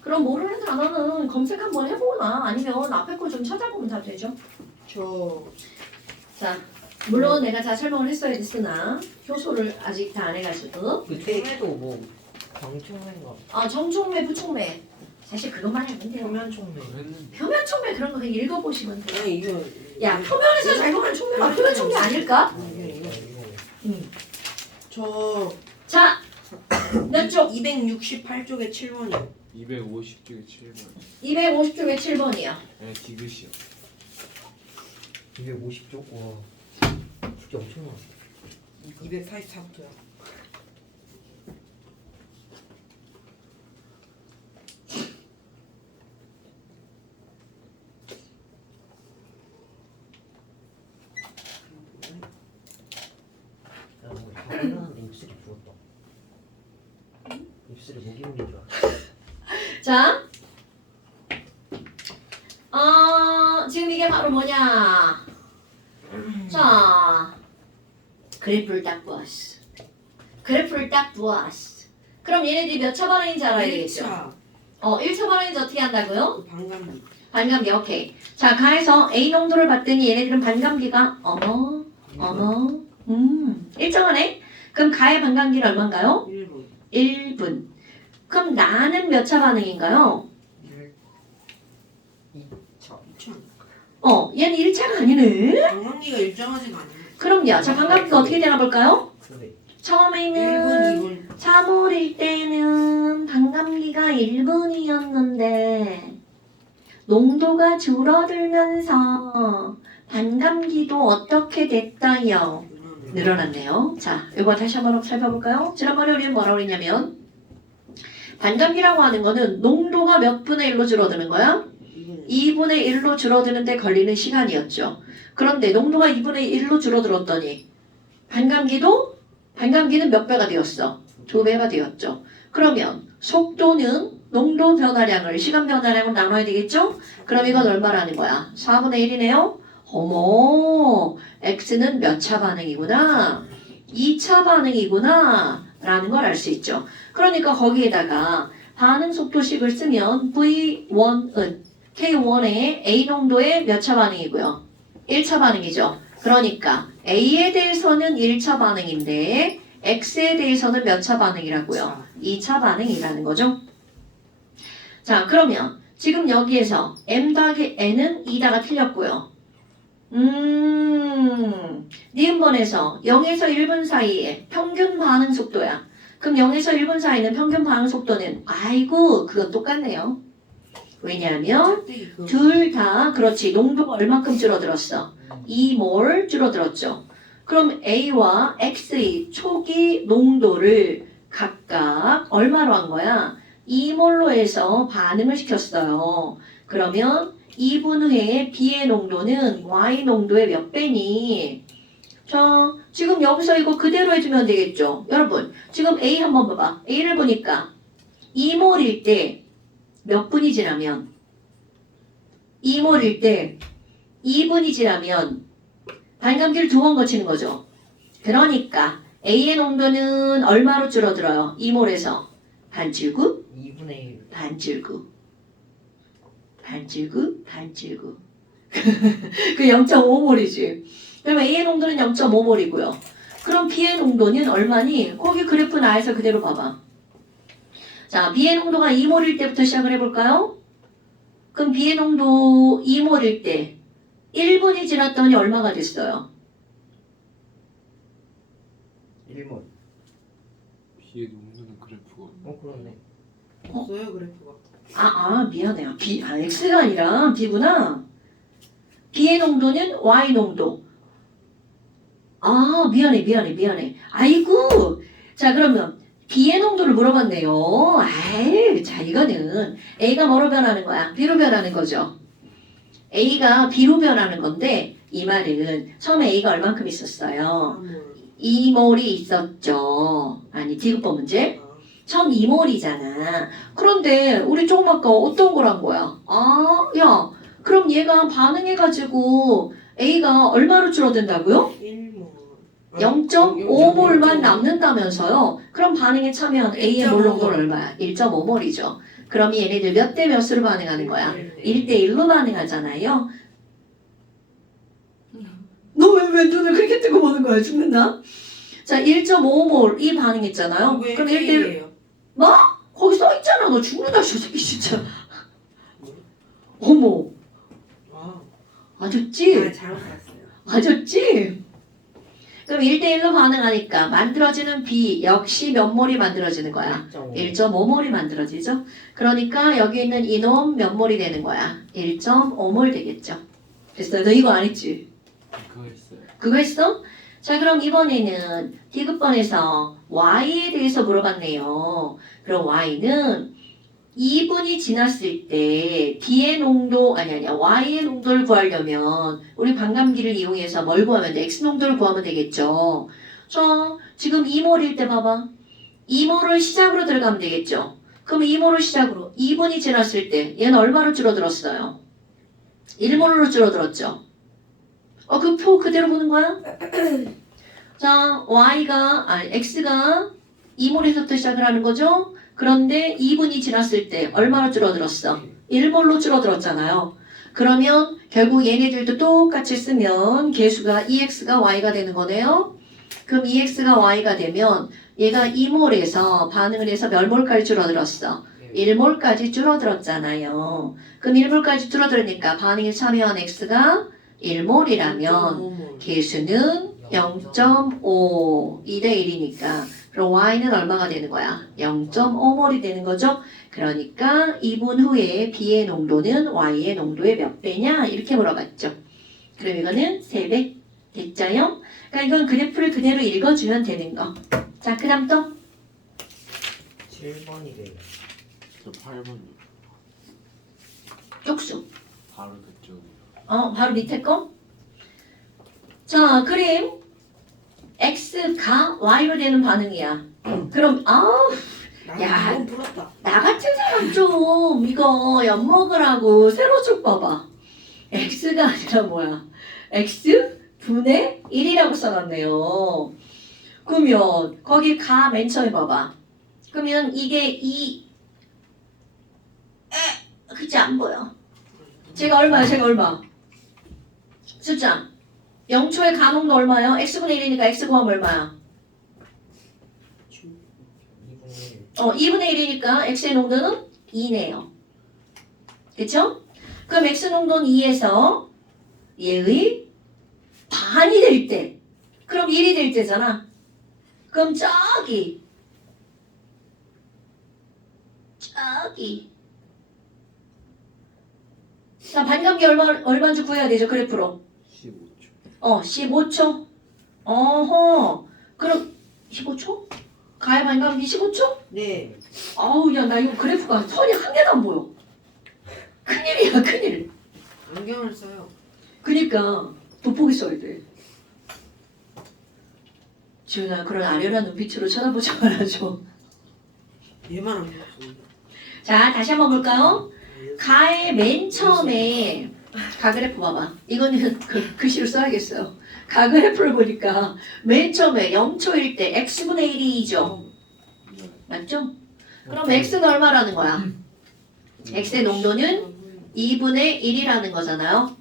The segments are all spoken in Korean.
그럼 모르는 단어는 검색 한번 해보거나 아니면 앞에 거 좀 찾아보면 다 되죠. 자, 물론 내가 다 설명을 했어야 됐으나 효소를 아직 다 안 해가지고. 그 총매도 뭐 경총매인가? 정총매, 부총매. 사실 그것만 하면 돼요. 표면 총매. 표면 총매 그런 거 그냥 읽어보시면 돼요. 아니 이거 야, 표면에서 작용하는 총매가 표면 총매 아닐까? 저 자, 몇 쪽? 268쪽에 7번이요. 250쪽에 7번. 250쪽에 7번이요. 네, 디귿이요. 250쪽? 와 숙제 엄청 많아. 244부터요. 야, 뭐 당연한데 입술이 부었다. 입술이 목이 물린 줄 알았어. 자, 지금 이게 바로 뭐냐? 자, 그래프를 딱 보았어. 그래프를 딱 보았어. 그럼 얘네들이 몇 차 반응인지 알아야 되겠죠? 1차 반응인지 어떻게 한다고요? 반감기. 반감기, 오케이. 자, 가에서 A 농도를 봤더니 얘네들은 반감기가 일정하네? 그럼 가의 반감기는 얼마인가요? 1번. 1분. 그럼 나는 몇 차 반응인가요? 2차. 얘는 1차가 아니네? 반감기가 일정하지가 않아요. 그럼요. 자, 반감기가 어떻게 되나 볼까요? 그래. 처음에는 1분, 2분. 3월일 때는 반감기가 1분이었는데 농도가 줄어들면서 반감기도 어떻게 됐다요? 늘어났네요. 자, 이거 다시 한번 살펴볼까요? 지난번에 우리는 뭐라고 그랬냐면 반감기라고 하는 거는 농도가 몇 분의 1로 줄어드는 거야? 2분의 1로 줄어드는데 걸리는 시간이었죠. 그런데 농도가 2분의 1로 줄어들었더니 반감기는 몇 배가 되었어? 2배가 되었죠. 그러면 속도는 농도 변화량을 시간 변화량으로 나눠야 되겠죠? 그럼 이건 얼마라는 거야? 4분의 1이네요? 어머, X는 몇 차 반응이구나? 2차 반응이구나 라는 걸 알 수 있죠. 그러니까 거기에다가 반응 속도식을 쓰면 V1은 K1의 A 농도의 몇 차 반응이고요? 1차 반응이죠. 그러니까 A에 대해서는 1차 반응인데 X에 대해서는 몇 차 반응이라고요? 2차 반응이라는 거죠. 자, 그러면 지금 여기에서 M 더하기 N은 2다가 틀렸고요. 니은번에서 0에서 1분 사이에 평균 반응 속도야. 그럼 0에서 1분 사이는 평균 반응 속도는 아이고 그건 똑같네요. 왜냐하면 둘 다 그렇지 농도가 얼마큼 줄어들었어? 2몰 줄어들었죠. 그럼 A와 X의 초기 농도를 각각 얼마로 한 거야? 2몰로 해서 반응을 시켰어요. 그러면 2분 후에 B의 농도는 Y 농도의 몇 배니? 자, 지금 여기서 이거 그대로 해주면 되겠죠? 여러분, 지금 A 한번 봐봐. A를 보니까 2몰일 때 몇 분이 지나면 2몰일 때 2분이 지나면 반감기를 2번 거치는 거죠. 그러니까 A의 농도는 얼마로 줄어들어요? 2몰에서 반질구? 2분의 1. 반질구. 그 0.5몰이지. 그럼 A의 농도는 0.5몰이고요. 그럼 B의 농도는 얼마니? 거기 그래프 나에서 그대로 봐봐. 자, B의 농도가 2몰일 때부터 시작을 해볼까요? 그럼 B의 농도 2몰일 때 1분이 지났더니 얼마가 됐어요? 1몰. B의 농도는 그래프가. 그렇네. 없어요 그래프가. 미안해요. X가 아니라 B구나. B의 농도는 Y 농도. 미안해. 아이고. 자, 그러면 B의 농도를 물어봤네요. 자, 이거는 A가 뭐로 변하는 거야? B로 변하는 거죠. A가 B로 변하는 건데 이 말은 처음에 A가 얼만큼 있었어요? 2몰이 있었죠. 아니, 디귿번 문제? 처음 2몰이잖아. 그런데 우리 조금 아까 어떤 거란 거야? 야, 그럼 얘가 반응해가지고 A가 얼마로 줄어든다고요? 1몰. 0.5몰만 남는다면서요. 그럼 반응에 참여한 A의 몰 농도는 얼마야? 1.5몰이죠. 그럼 얘네들 몇 대 몇으로 반응하는 거야? 1대1로 반응하잖아요. 너 왜 눈을 그렇게 뜨고 보는 거야? 죽는다? 자, 1.5몰 이 반응했잖아요. 그럼 1대1 거기 써 있잖아. 너 죽는다, 저 새끼 진짜. 어머, 아, 아셨지? 잘못 봤어요. 아셨지? 그럼 1대1로 반응하니까 만들어지는 B 역시 몇 몰이 만들어지는 거야? 1.5몰이 만들어지죠? 그러니까 여기 있는 이놈 몇 몰이 되는 거야? 1.5몰 되겠죠? 됐어? 너 이거 안 했지? 그거 했어요. 그거 했어? 자, 그럼 이번에는 D급번에서 Y에 대해서 물어봤네요. 그럼 Y는 2분이 지났을 때 B의 농도, 아니야, Y의 농도를 구하려면 우리 반감기를 이용해서 뭘 구하면 돼? X 농도를 구하면 되겠죠. 자, 지금 2몰일 때 봐봐. 2몰을 시작으로 들어가면 되겠죠. 그럼 2몰을 시작으로 2분이 지났을 때 얘는 얼마로 줄어들었어요? 1몰로 줄어들었죠. 그 표 그대로 보는 거야? 자, X가 2몰에서부터 시작을 하는 거죠? 그런데 2분이 지났을 때 얼마나 줄어들었어? 1몰로 줄어들었잖아요. 그러면 결국 얘네들도 똑같이 쓰면 개수가 EX가 Y가 되는 거네요. 그럼 EX가 Y가 되면 얘가 2몰에서 반응을 해서 몇 몰까지 줄어들었어? 1몰까지 줄어들었잖아요. 그럼 1몰까지 줄어들으니까 반응에 참여한 X가 1몰이라면 개수는 0.5 2대 1이니까 그럼 Y는 얼마가 되는 거야? 0.5몰이 되는 거죠? 그러니까 2분 후에 B의 농도는 Y의 농도의 몇 배냐? 이렇게 물어봤죠. 그럼 이거는 3배 됐죠요? 그러니까 이건 그래프를 그대로 읽어주면 되는 거. 자, 그 다음 또 7번이래요. 저 8번이요. 쪽수. 바로 그쪽이요. 바로 밑에 거. 자, 그림 X가 Y로 되는 반응이야. 그럼 야. 너무 부럽다. 나 같은 사람 좀 이거 엿먹으라고 세로줄 봐봐. X가 아니라 뭐야? X 분의 1이라고 써놨네요. 그러면 거기 가 맨 처음에 봐봐. 그러면 이게 그치 안 보여. 제가 얼마야? 제가 얼마? 숫자 0초의 가농도 얼마예요? X분의 1이니까 X 구하면 얼마야? 2분의 1이니까 X의 농도는 2네요. 그쵸? 그럼 X 농도는 2에서 얘의 반이 될 때, 그럼 1이 될 때잖아. 그럼 저기 자, 반감기 얼마인지 구해야 되죠, 그래프로. 15초. 15초. 그럼 15초? 가야 반감기 15초? 네. 아우, 야, 나 이거 그래프가 선이 한 개도 안 보여. 큰일이야, 큰일. 안경을 써요. 그니까 돋보기 써야 돼. 지훈아, 그런 아련한 눈빛으로 쳐다보지 말아줘. 얘만 안경 써요. 자, 다시 한번 볼까요? 가의 맨 처음에 가 그래프 봐봐. 이거는 글씨로 써야겠어요. 가 그래프를 보니까 맨 처음에 0초일 때 X분의 1이 2죠. 맞죠? 그럼 X는 얼마라는 거야? X의 농도는 2분의 1이라는 거잖아요.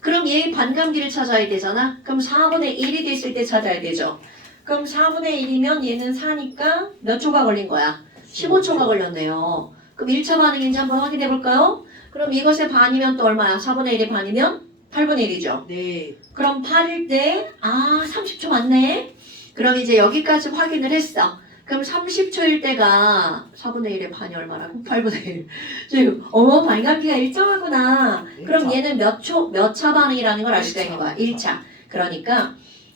그럼 얘의 반감기를 찾아야 되잖아. 그럼 4분의 1이 됐을 때 찾아야 되죠. 그럼 4분의 1이면 얘는 4니까 몇 초가 걸린 거야? 15초가 걸렸네요. 그럼 1차 반응인지 한번 확인해 볼까요? 그럼 이것의 반이면 또 얼마야? 4분의 1의 반이면 8분의 1이죠. 네. 그럼 8일 때 30초 맞네. 그럼 이제 여기까지 확인을 했어. 그럼 30초일 때가 4분의 1의 반이 얼마라고? 8분의 1. 지금 반감기가 일정하구나. 그럼 얘는 몇 차 반응이라는 걸 알 수가 있는 거야. 1차. 그러니까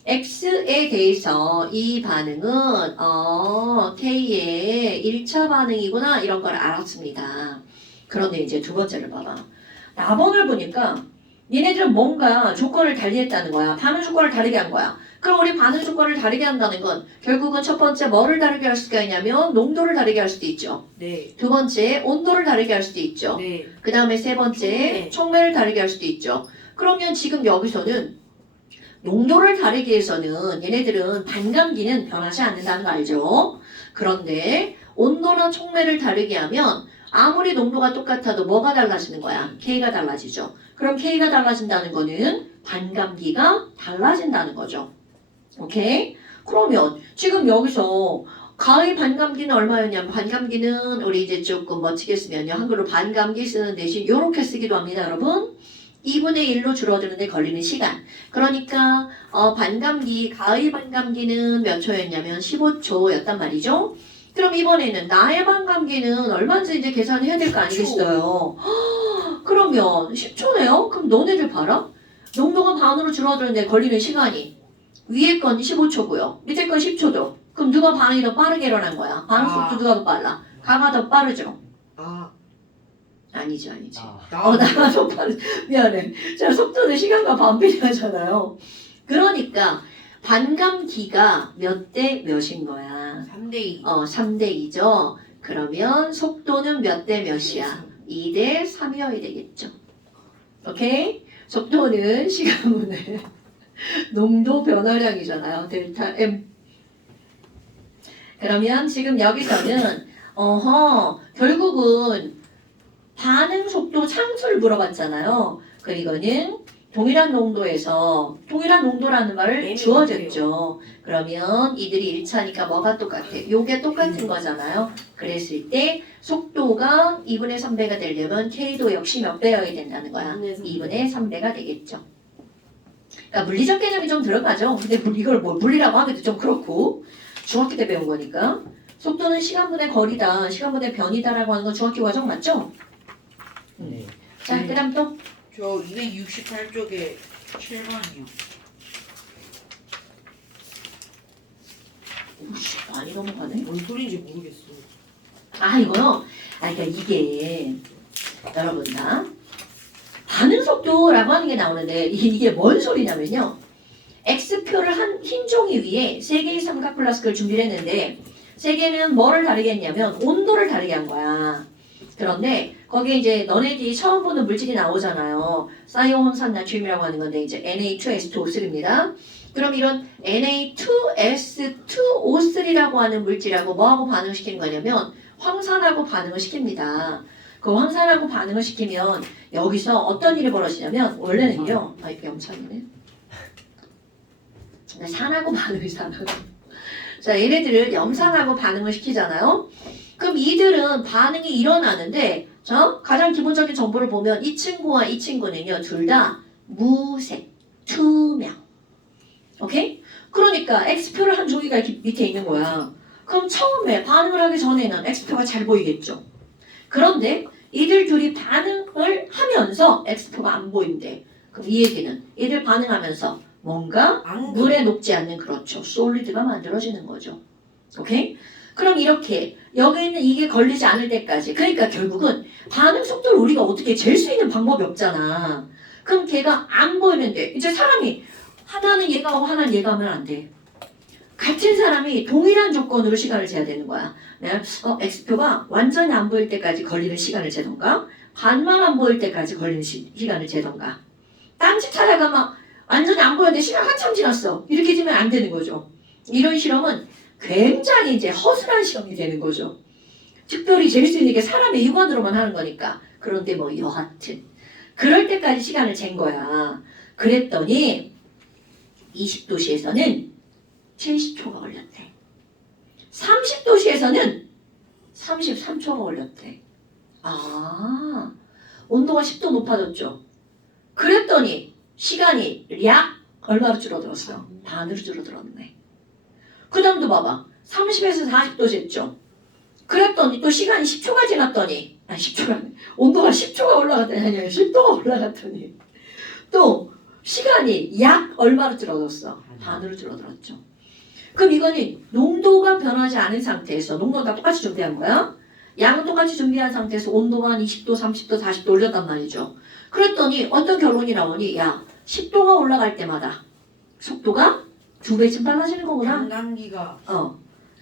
X에 대해서 이 반응은 K의 1차 반응이구나 이런 걸 알았습니다. 그런데 이제 두 번째를 봐봐. 나번을 보니까 얘네들은 뭔가 조건을 달리했다는 거야. 반응 조건을 다르게 한 거야. 그럼 우리 반응 조건을 다르게 한다는 건 결국은 첫 번째 뭐를 다르게 할 수가 있냐면 농도를 다르게 할 수도 있죠. 네. 두 번째 온도를 다르게 할 수도 있죠. 네. 그 다음에 세 번째 네. 촉매를 다르게 할 수도 있죠. 그러면 지금 여기서는 농도를 다르게 해서는 얘네들은 반감기는 변하지 않는다는 거 알죠? 그런데 온도나 촉매를 다르게 하면 아무리 농도가 똑같아도 뭐가 달라지는 거야? K가 달라지죠. 그럼 K가 달라진다는 거는 반감기가 달라진다는 거죠. 오케이? 그러면 지금 여기서 가의 반감기는 얼마였냐면 반감기는 우리 이제 조금 멋지게 쓰면요. 한글로 반감기 쓰는 대신 이렇게 쓰기도 합니다. 여러분. 2분의 1로 줄어드는데 걸리는 시간. 그러니까 반감기, 가의 반감기는 몇 초였냐면 15초였단 말이죠. 그럼 이번에는 나의 반감기는 얼마인지 이제 계산해야 될 거 아니겠어요. 그러면 10초네요? 그럼 너네들 봐라. 농도가 반으로 줄어드는데 걸리는 시간이 위에 건 15초고요. 밑에 건 10초도. 그럼 누가 반응이 더 빠르게 일어난 거야? 반응 속도 누가 더 빨라? 가가 더 빠르죠? 아, 아니지. 아, 나가 더 빠르. 미안해. 자, 속도는 시간과 반비례하잖아요. 그러니까 반감기가 몇 대 몇인 거야? 3대2. 3대 2죠. 그러면 속도는 몇 대 몇이야? 2대 3이어야 되겠죠. 오케이? 속도는 시간분의 농도 변화량이잖아요. 델타 M. 그러면 지금 여기서는 결국은 반응 속도 창수를 물어봤잖아요. 그리고는 동일한 농도에서 동일한 농도라는 말을 주어졌죠. 그러면 이들이 1차니까 뭐가 똑같아? 요게 똑같은 거잖아요. 그랬을 때 속도가 2분의 3배가 되려면 K도 역시 몇 배여야 된다는 거야? 2분의 3배가 되겠죠. 그러니까 물리적 개념이 좀 들어가죠. 근데 이걸 뭐 물리라고 하기도 좀 그렇고 중학교 때 배운 거니까. 속도는 시간분의 거리다, 시간분의 변이다라고 하는 건 중학교 과정 맞죠? 네. 자, 그 다음 또 저 268쪽에 7번이요. 오씨, 많이 넘어가네. 뭔 소리인지 모르겠어. 이거요. 그러니까 이게 여러분 다 반응 속도라고 하는 게 나오는데 이게 뭔 소리냐면요. X표를 한 흰 종이 위에 3개의 삼각 플라스크를 준비를 했는데 3개는 뭐를 다르게 했냐면 온도를 다르게 한 거야. 그런데 거기에 이제 너네들이 처음 보는 물질이 나오잖아요. 사이온산 나트륨이라고 하는 건데 이제 Na2S2O3입니다. 그럼 이런 Na2S2O3라고 하는 물질하고 뭐하고 반응을 시키는 거냐면 황산하고 반응을 시킵니다. 그 황산하고 반응을 시키면 여기서 어떤 일이 벌어지냐면 원래는요. 이거 영상이네. 산하고 반응을 산하고. 자, 얘네들을 염산하고 반응을 시키잖아요. 그럼 이들은 반응이 일어나는데 가장 기본적인 정보를 보면 이 친구와 이 친구는요. 둘 다 무색, 투명. 오케이? 그러니까 X표를 한 종이가 이렇게 밑에 있는 거야. 그럼 처음에 반응을 하기 전에는 X표가 잘 보이겠죠. 그런데 이들 둘이 반응을 하면서 X표가 안 보인대. 그럼 이 얘기는 이들 반응하면서 뭔가 물에 녹지 않는 그렇죠. 솔리드가 만들어지는 거죠. 오케이? 그럼 이렇게 여기 있는 이게 걸리지 않을 때까지 그러니까 결국은 반응 속도를 우리가 어떻게 잴 수 있는 방법이 없잖아. 그럼 걔가 안 보이면 돼. 이제 사람이 하나는 얘가 하고 하나는 얘가 하면 안 돼. 같은 사람이 동일한 조건으로 시간을 재야 되는 거야. X표가 완전히 안 보일 때까지 걸리는 시간을 재던가 반만 안 보일 때까지 걸리는 시간을 재던가 딴짓 하다가 막 완전히 안 보였는데 시간 한참 지났어. 이렇게 되면 안 되는 거죠. 이런 실험은 굉장히 이제 허술한 실험이 되는 거죠. 특별히 잴 수 있는 게 사람의 육안으로만 하는 거니까. 그런데 뭐 여하튼 그럴 때까지 시간을 잰 거야. 그랬더니 20도시에서는 70초가 걸렸대. 30도시에서는 33초가 걸렸대. 온도가 10도 높아졌죠. 그랬더니 시간이 약 얼마로 줄어들었어? 반으로 줄어들었네. 그 다음도 봐봐. 30에서 40도 쟀죠. 그랬더니 또 시간이 10초가 지났더니 10초가 온도가 10초가 올라갔더니 아니야 10도가 올라갔더니 또 시간이 약 얼마로 줄어들었어? 반으로 줄어들었죠. 그럼 이거는 농도가 변하지 않은 상태에서 농도가 똑같이 준비한 거야. 양은 똑같이 준비한 상태에서 온도만 20도, 30도, 40도 올렸단 말이죠. 그랬더니 어떤 결론이 나오니 10도가 올라갈 때마다 속도가 2배쯤 빨라지는 거구나. 반감기가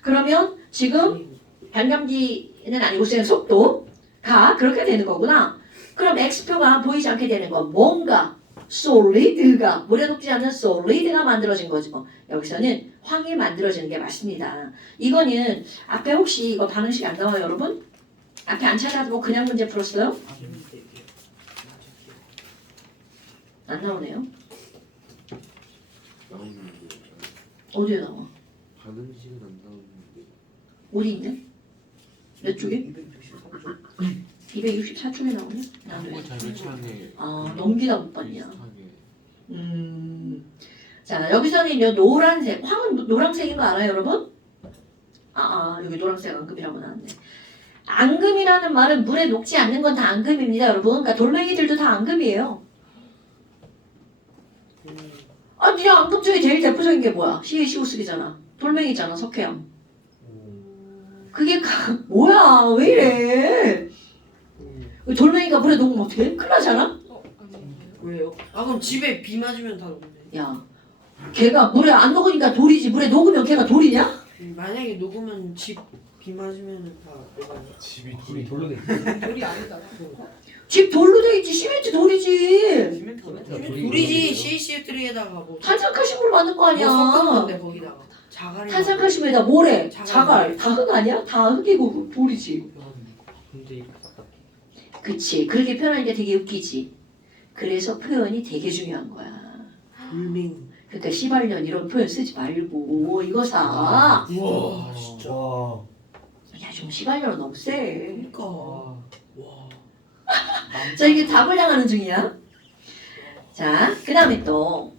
그러면 지금 반감기는 아니고 그냥 속도가 그렇게 되는 거구나. 그럼 X표가 보이지 않게 되는 건 뭔가 solid가 물에 녹지 않는 solid가 만들어진 거죠. 여기서는 황이 만들어지는 게 맞습니다. 이거는 앞에 혹시 이거 반응식 안 나와요, 여러분? 앞에 안 찾아도 그냥 문제 풀었어요? 안 나오네요. 나오는데 어디에 나와? 반응식은 안 나오는데 어디 있네? 몇 쪽에? 263쪽. 264쪽에 나오네? 나는 한국 자료창에 아, 넘기다 못 봤냐. 비슷하게 자, 여기서는요, 노란색. 황은 노란색인 거 알아요, 여러분? 여기 노란색 앙금이라고 나왔네. 앙금이라는 말은 물에 녹지 않는 건 다 앙금입니다, 여러분. 그러니까 돌멩이들도 다 앙금이에요. 그냥 앙금 중에 제일 대표적인 게 뭐야? CaCO3잖아. 돌멩이잖아, 석회암. 그게 뭐야? 왜 이래? 돌멩이가 물에 녹으면 어떡해? 큰일 나잖아? 왜요? 그럼 집에 비 맞으면 다 녹네. 야, 걔가 물에 안 녹으니까 돌이지. 물에 녹으면 걔가 돌이냐? 만약에 녹으면 집 비 맞으면 다 녹아요. 집이 집이 돌로 돼. 돌이 아니다. 집 돌로 돼 있지. 시멘트 돌이지. 시멘트가 우리지 CaCO3에다가 뭐 탄산칼슘으로 만든 거 뭐 아니야. 섞었는데 거기다가 자갈이 탄산칼슘에다 모래, 자갈. 자갈 다 흙 아니야? 다 흙이고 돌이지. 문제 답답해. 그치. 그렇게 표현하니까 되게 웃기지. 그래서 표현이 되게 중요한 거야. 돌멩이. 그러니까 시발년 이런 표현 쓰지 말고 이거 사. 우와 진짜. 와. 야, 좀 시발년은 너무 세. 그러니까. 와. 와. 자, 이게 답을 당하는 중이야. 자, 그 다음에 또.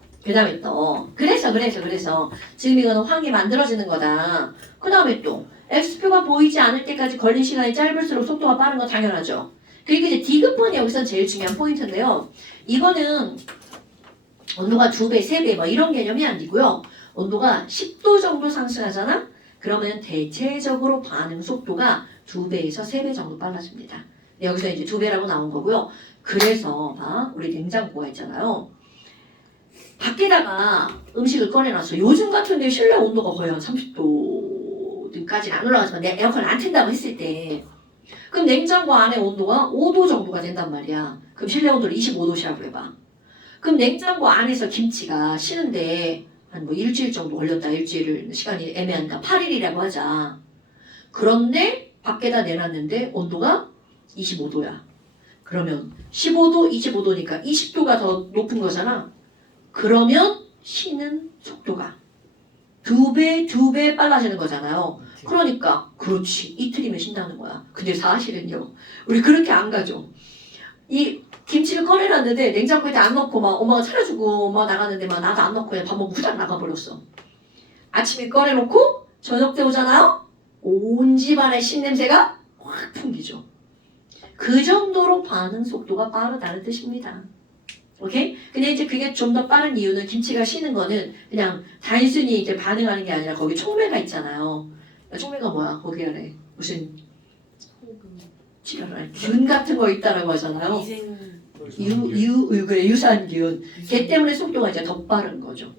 그래서 지금 이거는 황이 만들어지는 거다. 그 다음에 또 X표가 보이지 않을 때까지 걸린 시간이 짧을수록 속도가 빠른 건 당연하죠. 그리고 이제 디귿번이 여기서 제일 중요한 포인트인데요. 이거는 온도가 2배, 3배 뭐 이런 개념이 아니고요. 온도가 10도 정도 상승하잖아? 그러면 대체적으로 반응 속도가 2배에서 3배 정도 빨라집니다. 여기서 이제 2배라고 나온 거고요. 그래서 우리 냉장고가 있잖아요. 밖에다가 음식을 꺼내놨어. 요즘 같은데 실내 온도가 거의 한 30도까지는 안 올라가지만 내가 에어컨을 안 튼다고 했을 때 그럼 냉장고 안에 온도가 5도 정도가 된단 말이야. 그럼 실내 온도를 25도시라고 해봐. 그럼 냉장고 안에서 김치가 쉬는데 한 뭐 일주일 정도 걸렸다. 일주일 시간이 애매하니까 8일이라고 하자. 그런데 밖에다 내놨는데 온도가 25도야. 그러면 15도, 25도니까 20도가 더 높은 거잖아. 그러면 쉬는 속도가 2배 빨라지는 거잖아요. 그러니까 그렇지. 이틀이면 쉰다는 거야. 근데 사실은요. 우리 그렇게 안 가죠. 이 김치를 꺼내놨는데 냉장고에 안 넣고 막 엄마가 차려주고 엄마가 나갔는데 막 나도 안 넣고 그냥 밥 먹고 후딱 나가버렸어. 아침에 꺼내놓고 저녁 때 오잖아요. 온 집안의 신냄새가 확 풍기죠. 그 정도로 반응 속도가 빠르다는 뜻입니다. 오케이? 근데 이제 그게 좀 더 빠른 이유는 김치가 쉬는 거는 그냥 단순히 이제 반응하는 게 아니라 거기 촉매가 있잖아요. 촉매가 뭐야? 거기 안에 무슨 지랄 균 같은 거 있다라고 하잖아요. 그래, 유산균. 걔 때문에 속도가 이제 더 빠른 거죠.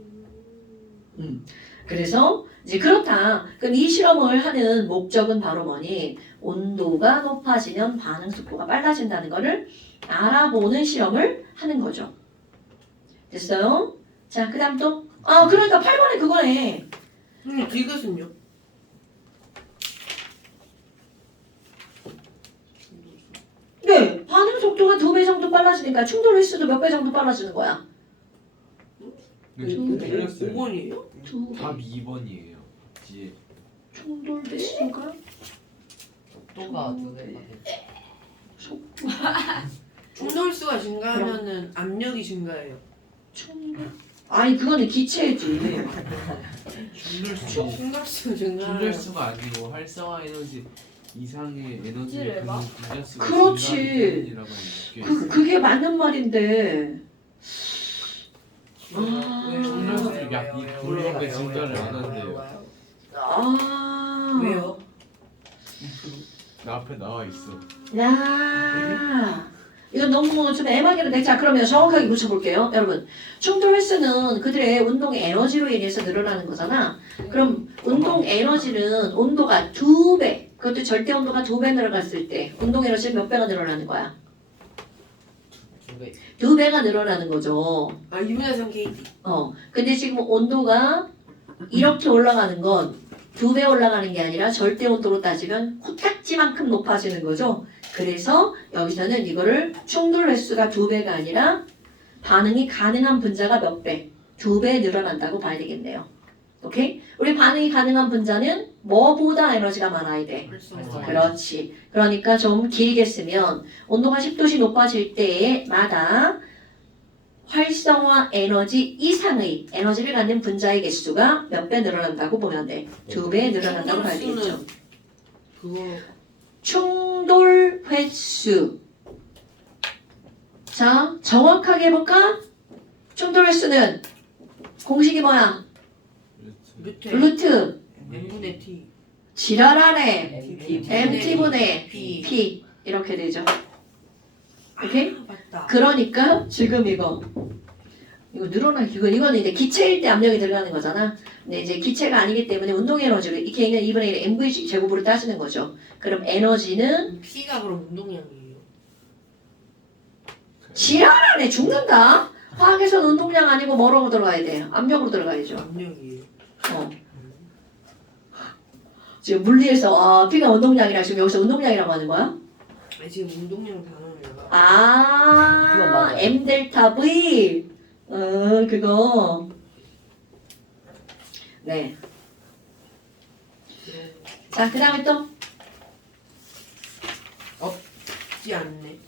그래서 이제 그렇다. 그럼 이 실험을 하는 목적은 바로 뭐니? 온도가 높아지면 반응 속도가 빨라진다는 거를 알아보는 실험을 하는 거죠. 됐어요? 자, 그 다음 또. 그러니까 8번에 그거네. 디귿은요? 네, 반응 속도가 2배 정도 빨라지니까 충돌 횟수도 몇 배 정도 빨라지는 거야. 네, 틀렸어요. 5번이에요? 2배. 답 2번이에요. 뒤에 충돌 횟수가 속도가 2배가 돼. 속도 충돌수가 증가하면은 압력이 증가해요. 충돌. 아니 그거는 기체지. 충돌수가 증가하면 충돌수가 아니고 활성화 에너지 이상의 에너지를 해봐. 갖는 분자수가 그렇지. 증가하는 때문이라고 그게 맞는 말인데. 충돌수도 약이 돌리니까 증가를 안 한대요. 왜요? 나 앞에 나와 있어. 야, 이건 너무 좀 애매하게 돼. 자, 그러면 정확하게 묻혀볼게요. 여러분, 충돌 횟수는 그들의 운동 에너지로 인해서 늘어나는 거잖아. 그럼 운동 에너지는 온도가 2배, 그것도 절대 온도가 2배 늘어갔을 때 운동 에너지 몇 배가 늘어나는 거야? 배. 2배가 늘어나는 거죠. 아 2분의 3 KT. 근데 지금 온도가 이렇게 올라가는 건 2배 올라가는 게 아니라 절대 온도로 따지면 코딱지만큼 높아지는 거죠. 그래서 여기서는 이거를 충돌 횟수가 2배가 아니라 반응이 가능한 분자가 몇 배? 2배 늘어난다고 봐야 되겠네요. 오케이? 우리 반응이 가능한 분자는 뭐보다 에너지가 많아야 돼? 활성화. 그렇지. 그러니까 좀 길게 쓰면 온도가 10도씩 높아질 때마다 활성화 에너지 이상의 에너지를 갖는 분자의 개수가 몇 배 늘어난다고 보면 돼. 2배 늘어난다고 봐야겠죠. 충돌수는 그거 충돌 횟수. 자, 정확하게 해볼까? 충돌 횟수는 공식이 뭐야? 루트 루트 n분의 t. 지랄하네. MT. MT분의 p. P 이렇게 되죠. 오케이? 아, 맞다. 그러니까 지금 이거 이거는 이제 기체일 때 압력이 들어가는 거잖아. 근데 이제 기체가 아니기 때문에 운동 에너지를 이렇게 있는 2분의 1 mv 제곱으로 따지는 거죠. 그럼 에너지는 p가 그럼 운동량이에요. 지랄하네. 죽는다. 화학에서는 운동량 아니고 뭐라고 들어가야 돼? 압력으로 들어가야죠. 압력이에요. 지금 물리에서 P가 운동량이라 지금 여기서 운동량이라고 하는 거야? 아니 지금 운동량 단어를 그거 아, 맞아요. M 델타 V. 그거. 네. 자, 그 다음에 또. 없지 않네.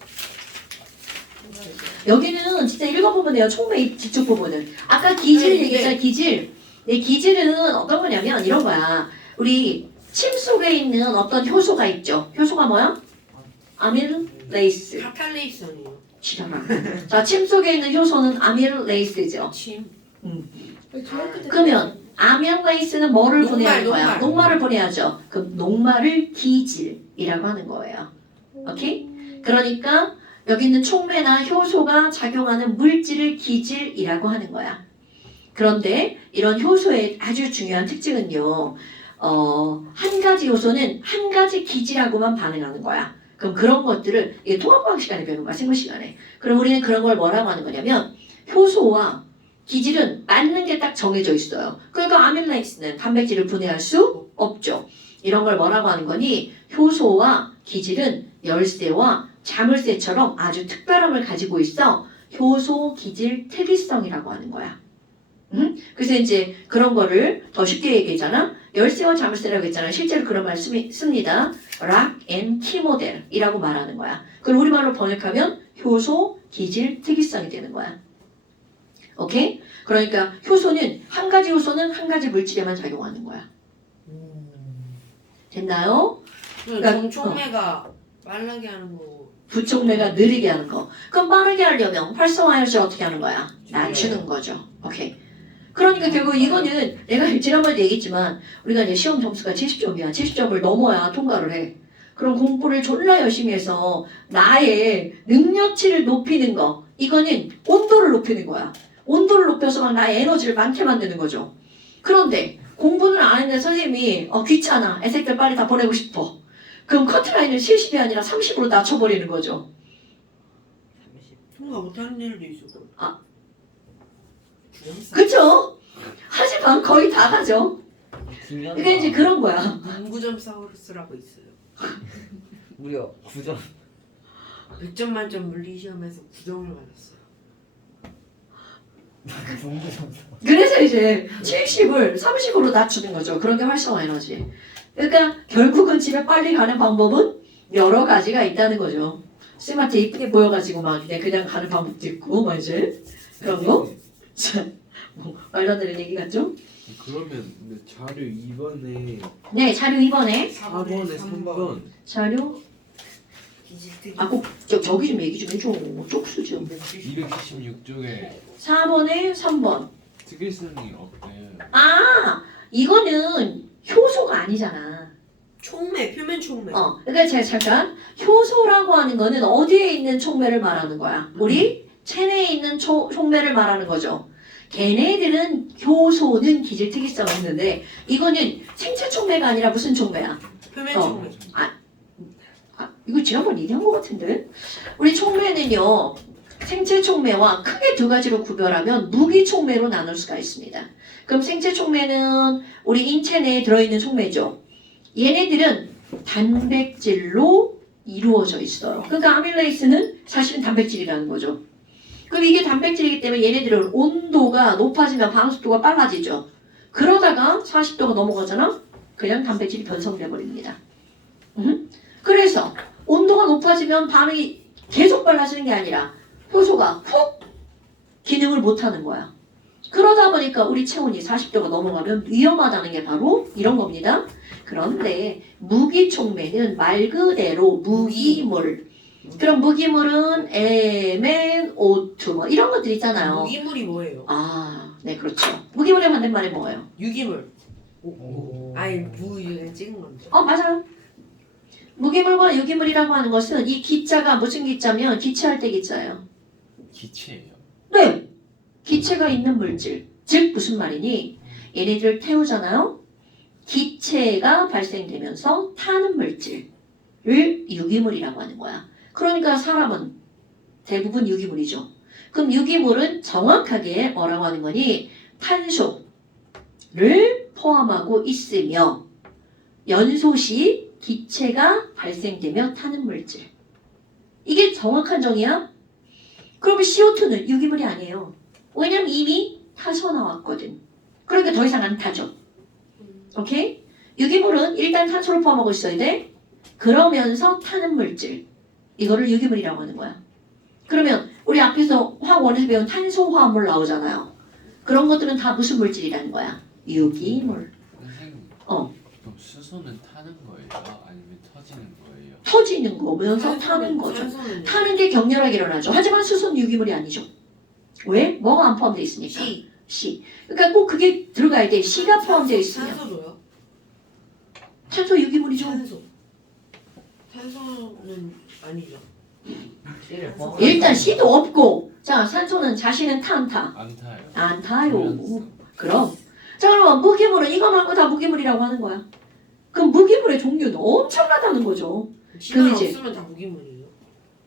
여기는 진짜 읽어보면 돼요. 총매 뒤쪽 부분은. 아까 기질 네, 얘기했잖아, 기질. 네, 기질은 어떤 거냐면 이런 거야. 우리 침 속에 있는 어떤 효소가 있죠. 효소가 뭐야? 아밀레이스. 카탈레이선이에요. 지랄아. 자, 침 속에 있는 효소는 아밀레이스죠. 침. 그러면 아밀레이스는 뭐를 녹말, 보내야 하는 거야? 녹말. 녹말을 보내야죠. 그럼 녹말을 기질이라고 하는 거예요. 오케이? 그러니까 여기 있는 촉매나 효소가 작용하는 물질을 기질이라고 하는 거야. 그런데 이런 효소의 아주 중요한 특징은요. 한 가지 요소는 한 가지 기질하고만 반응하는 거야. 그럼 그런 것들을 이게 통합과학 시간에 배우는 거야, 생물 시간에. 그럼 우리는 그런 걸 뭐라고 하는 거냐면 효소와 기질은 맞는 게 딱 정해져 있어요. 그러니까 아밀레이스는 단백질을 분해할 수 없죠. 이런 걸 뭐라고 하는 거니? 효소와 기질은 열쇠와 자물쇠처럼 아주 특별함을 가지고 있어 효소 기질 특이성이라고 하는 거야. 그래서 이제 그런 거를 더 쉽게 얘기하잖아. 열쇠와 자물쇠라고 했잖아. 실제로 그런 말 씁니다. 락 앤 키 모델이라고 말하는 거야. 그걸 우리말로 번역하면 효소 기질 특이성이 되는 거야. 오케이? 그러니까 효소는 한 가지 효소는 한 가지 물질에만 작용하는 거야. 됐나요? 그러니까, 정촉매가 빠르게 하는 거. 부촉매가 느리게 하는 거. 그럼 빠르게 하려면 활성화 에너지 어떻게 하는 거야? 낮추는 거죠. 오케이. 그러니까 결국 이거는 내가 지난번에 얘기했지만 우리가 이제 시험 점수가 70점이야. 70점을 넘어야 통과를 해. 그럼 공부를 졸라 열심히 해서 나의 능력치를 높이는 거. 이거는 온도를 높이는 거야. 온도를 높여서 막 나의 에너지를 많게 만드는 거죠. 그런데 공부는 안 했는데 선생님이 귀찮아. 애색들 빨리 다 보내고 싶어. 그럼 커트라인을 70이 아니라 30으로 낮춰버리는 거죠. 통과 못하는 일도 있었고. 아. 그쵸? 하지만 거의 다 가죠. 그러니까 이제 그런 거야. 문구점 사우루스라고 있어요. 무려 9점. 100점 만점 물리 시험에서 9점을 받았어요. 그래서 이제 70을 30으로 낮추는 거죠. 그런 게 활성화 에너지. 그러니까 결국은 집에 빨리 가는 방법은 여러 가지가 있다는 거죠. 쌤한테 이쁘게 보여가지고 막 그냥 가는 방법도 있고 막 이제 그런 거. 뭐 말도 안 되는 얘기 같죠? 그러면 근데 자료 2번에 네, 자료 2번에 4번에 3번 자료 꼭 저기 좀 얘기 좀 해줘. 쪽수 좀. 276쪽에 4번에 3번. 특이성이 없대요. 아, 이거는 효소가 아니잖아. 촉매, 표면 촉매. 그러니까 제가 잠깐 효소라고 하는 거는 어디에 있는 촉매를 말하는 거야? 우리 체내에 있는 촉매를 말하는 거죠. 걔네들은 효소는 기질 특이성이 있는데 이거는 생체 촉매가 아니라 무슨 촉매야? 표면 어. 촉매. 이거 지난번 얘기한 것 같은데? 우리 촉매는요, 생체 촉매와 크게 두 가지로 구별하면 무기 촉매로 나눌 수가 있습니다. 그럼 생체 촉매는 우리 인체 내에 들어있는 촉매죠. 얘네들은 단백질로 이루어져 있어요. 그러니까 아밀레이스는 사실은 단백질이라는 거죠. 그럼 이게 단백질이기 때문에 얘네들은 온도가 높아지면 반응속도가 빨라지죠. 그러다가 40도가 넘어가잖아? 그냥 단백질이 변성돼 버립니다. 그래서 온도가 높아지면 반응이 계속 빨라지는 게 아니라 효소가 훅 기능을 못하는 거야. 그러다 보니까 우리 체온이 40도가 넘어가면 위험하다는 게 바로 이런 겁니다. 그런데 무기촉매는 말 그대로 무기물. 그럼 무기물은 MnO2 뭐 이런 것들 있잖아요. 무기물이 뭐예요? 아, 네 그렇죠. 무기물의 반대말이 뭐예요? 유기물. 오. 아니 무에 찍은 건데. 맞아요. 무기물과 유기물이라고 하는 것은 이 기자가 무슨 기자면 기체할 때 기자예요. 기체예요. 네. 기체가 있는 물질. 즉 무슨 말이니? 얘네들을 태우잖아요. 기체가 발생되면서 타는 물질을 유기물이라고 하는 거야. 그러니까 사람은 대부분 유기물이죠. 그럼 유기물은 정확하게 뭐라고 하는 거니? 탄소를 포함하고 있으며 연소 시 기체가 발생되며 타는 물질. 이게 정확한 정의야? 그러면 CO2는 유기물이 아니에요. 왜냐면 이미 타서 나왔거든. 그러니까 더 이상 안 타죠. 오케이? 유기물은 일단 탄소를 포함하고 있어야 돼. 그러면서 타는 물질. 이거를 유기물이라고 하는 거야. 그러면 우리 앞에서 화학원에서 배운 탄소화합물 나오잖아요. 그런 것들은 다 무슨 물질이라는 거야? 유기물. 선생님. 어. 그럼 수소는 타는 거예요? 아니면 터지는 거예요? 터지는 거면서 타는 거죠. 탄소는 타는 게 격렬하게 일어나죠. 하지만 수소는 유기물이 아니죠. 왜? 뭐가 안 포함되어 있으니까. C. C. 그러니까 꼭 그게 들어가야 돼. C가 포함되어 있으면. 탄소도요? 탄소 유기물이죠. 탄소는 아니죠. C를 일단 C도 없고. 자, 산소는 자신은 타, 안 타? 안 타요. 안 타요. 그럼. 자, 그러면 무기물은 이거 말고 다 무기물이라고 하는 거야. 그럼 무기물의 종류는 엄청나다는 거죠. C가 이제- 없으면 다 무기물이에요.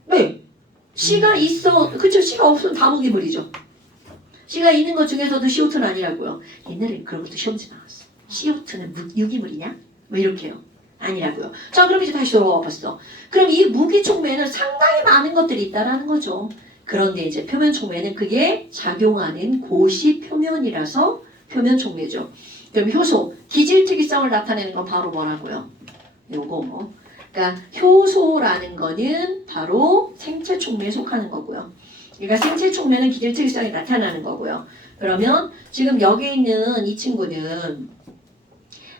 네. C가 있어. 그쵸? C가 없으면 다 무기물이죠. C가 있는 것 중에서도 CO2는 아니라고요. 옛날에 그런 것도 시험지 나왔어. CO2는 유기물이냐? 뭐 이렇게요. 아니라고요. 자, 그럼 이제 다시 돌아와 봤어. 그럼 이 무기촉매에는 상당히 많은 것들이 있다라는 거죠. 그런데 이제 표면촉매는 그게 작용하는 고시 표면이라서 표면촉매죠. 그럼 효소, 기질특이성을 나타내는 건 바로 뭐라고요? 요거 뭐. 그러니까 효소라는 거는 바로 생체촉매에 속하는 거고요. 그러니까 생체촉매는 기질특이성이 나타나는 거고요. 그러면 지금 여기 있는 이 친구는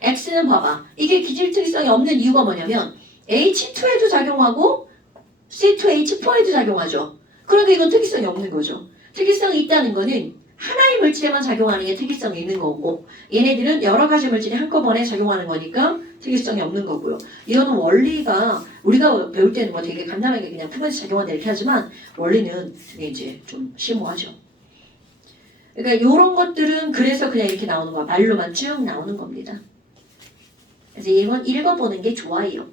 X는 봐봐. 이게 기질특이성이 없는 이유가 뭐냐면 H2에도 작용하고 C2H4에도 작용하죠. 그러니까 이건 특이성이 없는 거죠. 특이성이 있다는 거는 하나의 물질에만 작용하는 게 특이성이 있는 거고 얘네들은 여러 가지 물질이 한꺼번에 작용하는 거니까 특이성이 없는 거고요. 이거는 원리가 우리가 배울 때는 뭐 되게 간단하게 그냥 표면에서 작용한다 이렇게 하지만 원리는 이제 좀 심오하죠. 그러니까 이런 것들은 그래서 그냥 이렇게 나오는 거야. 말로만 쭉 나오는 겁니다. 그래서 이건 읽어보는 게 좋아요.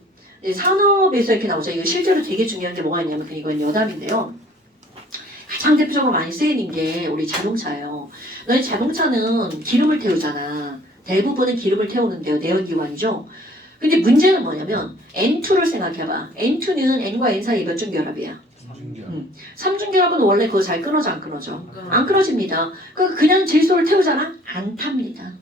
산업에서 이렇게 나오죠. 이거 실제로 되게 중요한 게 뭐가 있냐면 이건 여담인데요. 가장 대표적으로 많이 쓰이는 게 우리 자동차예요. 너희 자동차는 기름을 태우잖아. 대부분은 기름을 태우는데요. 내연기관이죠. 근데 문제는 뭐냐면 N2를 생각해봐. N2는 N과 N 사이 몇 중 결합이야? 중견. 삼중결합은 원래 그거 잘 끊어져 안 끊어져? 안 끊어집니다. 그냥 질소를 태우잖아? 안 탑니다.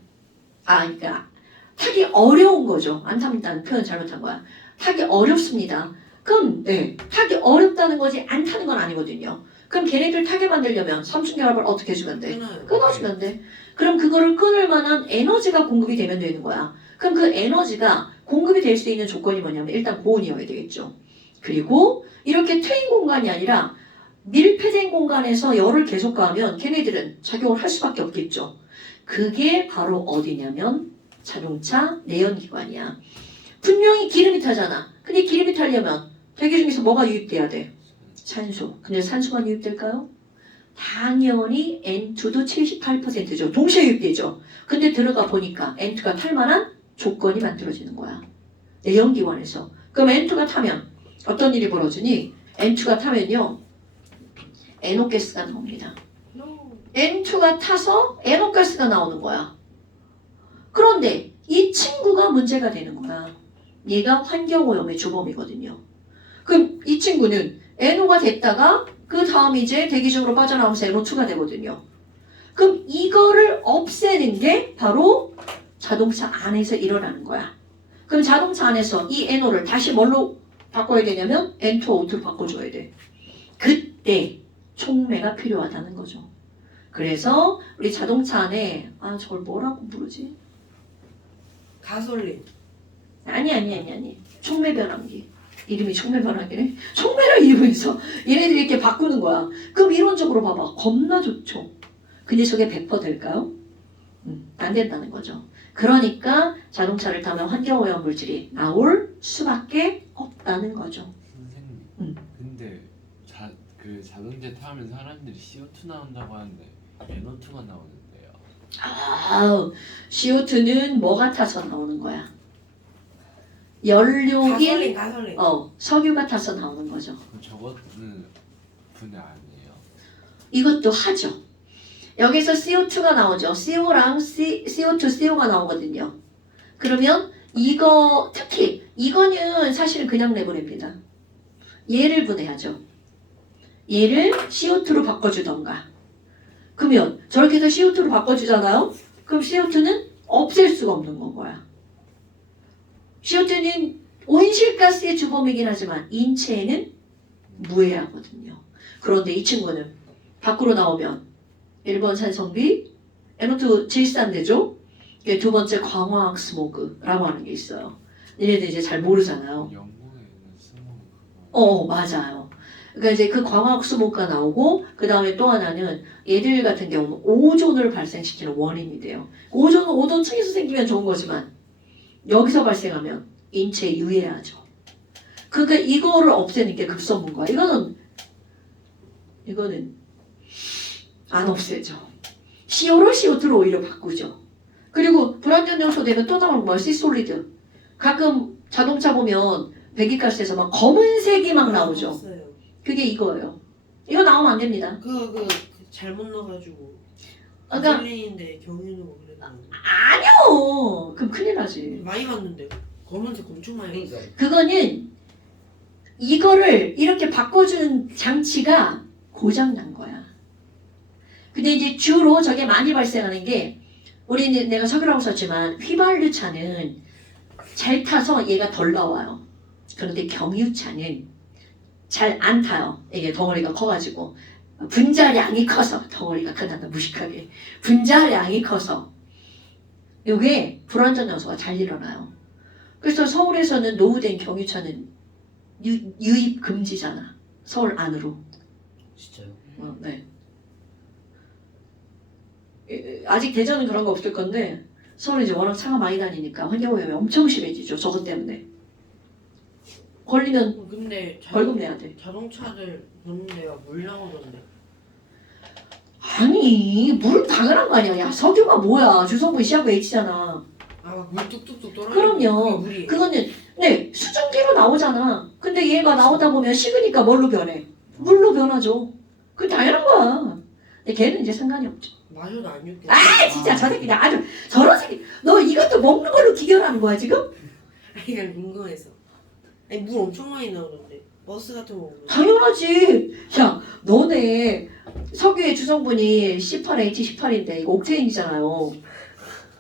그러니까 타기 어려운 거죠. 안 탑니다는 표현 잘못한 거야. 타기 어렵습니다. 그럼 타기 어렵다는 거지 안 타는 건 아니거든요. 그럼 걔네들 타게 만들려면 삼중결합을 어떻게 해주면 돼? 끊어주면 돼. 그럼 그거를 끊을 만한 에너지가 공급이 되면 되는 거야. 그럼 그 에너지가 공급이 될 수 있는 조건이 뭐냐면 일단 고온이어야 되겠죠. 그리고 이렇게 트인 공간이 아니라 밀폐된 공간에서 열을 계속 가하면 걔네들은 작용을 할 수밖에 없겠죠. 그게 바로 어디냐면 자동차 내연기관이야. 분명히 기름이 타잖아. 근데 기름이 타려면 대기 중에서 뭐가 유입돼야 돼? 산소. 근데 산소가 유입될까요? 당연히 N2도 78%죠. 동시에 유입되죠. 근데 들어가 보니까 N2가 탈 만한 조건이 만들어지는 거야. 내연기관에서. 그럼 N2가 타면 어떤 일이 벌어지니? N2가 타면요. NO가스가 나옵니다. No. N2가 타서 NO가스가 나오는 거야. 그런데 이 친구가 문제가 되는 거야. 얘가 환경오염의 주범이거든요. 그럼 이 친구는 NO가 됐다가 그 다음 이제 대기적으로 빠져나오면서 NO2가 되거든요. 그럼 이거를 없애는 게 바로 자동차 안에서 일어나는 거야. 그럼 자동차 안에서 이 NO를 다시 뭘로 바꿔야 되냐면 N2O2로 바꿔줘야 돼. 그때 촉매가 필요하다는 거죠. 그래서 우리 자동차 안에 저걸 뭐라고 부르지? 가솔린. 아니. 촉매 변환기. 이름이 촉매 변환기네. 촉매를 이용해서 얘네들이 이렇게 바꾸는 거야. 그럼 이론적으로 봐봐. 겁나 좋죠. 근데 저게 100% 될까요? 안 된다는 거죠. 그러니까 자동차를 타면 환경오염 물질이 나올 수밖에 없다는 거죠. 선생님. 근데 그 자동차 타면 사람들이 CO2 나온다고 하는데 NO2가 나오는데요. CO2는 뭐가 타서 나오는 거야? 연료인 가솔린. 석유가 타서 나오는 거죠. 그럼 저거는 분해 아니에요? 이것도 하죠. 여기서 CO2가 나오죠. CO랑 CO2, CO가 나오거든요. 그러면 이거 특히 이거는 사실은 그냥 내보냅니다. 얘를 분해하죠. 얘를 CO2로 바꿔주던가. 그러면 저렇게 해서 CO2로 바꿔주잖아요. 그럼 CO2는 없앨 수가 없는 건 거야. CO2는 온실가스의 주범이긴 하지만 인체에는 무해하거든요. 그런데 이 친구는 밖으로 나오면 1번 산성비, NO2 질산되죠? 두 번째 광화학 스모그라고 하는 게 있어요. 얘네들 이제 잘 모르잖아요. 영국에는 스모그 그거. 맞아요. 그러니까 이제 그 광화학 스모그가 나오고 그 다음에 또 하나는 얘들 같은 경우는 오존을 발생시키는 원인이 돼요. 오존은 오존 층에서 생기면 좋은 거지만 여기서 발생하면 인체에 유해하죠. 그러니까 이거를 없애는 게 급선무인 거야. 이거는 안 없애죠. CO를 CO2로 오히려 바꾸죠. 그리고 불완전 요소 되면 또 나오는 거야. C솔리드. 가끔 자동차 보면 배기가스에서 막 검은색이 막 나오죠. 없어요. 그게 이거예요. 이거 나오면 안 됩니다. 그 잘못 넣어가지고. 그러니까 가솔린인데 경유로 그래도 아니요. 그럼 큰일 나지. 많이 봤는데 검은색 엄청 많이 봤어요. 그러니까 그거는 이거를 이렇게 바꿔주는 장치가 고장 난 거야. 근데 이제 주로 저게 많이 발생하는 게 우리는 내가 석유라고 썼지만 휘발유차는 잘 타서 얘가 덜 나와요. 그런데 경유차는 잘 안 타요. 이게 덩어리가 커가지고 분자량이 커서 덩어리가 크단다 무식하게 분자량이 커서 이게 불완전 요소가 잘 일어나요. 그래서 서울에서는 노후된 경유차는 유입 금지잖아. 서울 안으로. 진짜요? 네. 아직 대전은 그런 거 없을 건데 서울은 이제 워낙 차가 많이 다니니까 환경오염이 엄청 심해지죠. 저것 때문에. 걸리면 근데 벌금 내야 돼. 자동차들 보는 데가 물 나오던데. 아니 물 당연한 거 아니야. 야 석유가 뭐야. 주성분 C하고 H잖아. 물 뚝뚝뚝 떨어지는 그럼요. 그게 물이에요. 그거는 수증기로 나오잖아. 근데 얘가 나오다 보면 식으니까 뭘로 변해? 물로 변하죠. 그게 당연한 거야. 근데 걔는 이제 상관이 없죠. 마셔도 안 죽겠어. 진짜 저 새끼 나 아주 저런 새끼. 너 이것도 먹는 걸로 기결하는 거야 지금? 그냥 궁금해서. 아니 물 엄청 많이 나오던데. 버스 같은 거 보면. 당연하지. 야 너네 석유의 주성분이 C8H18인데 이거 옥테인이잖아요.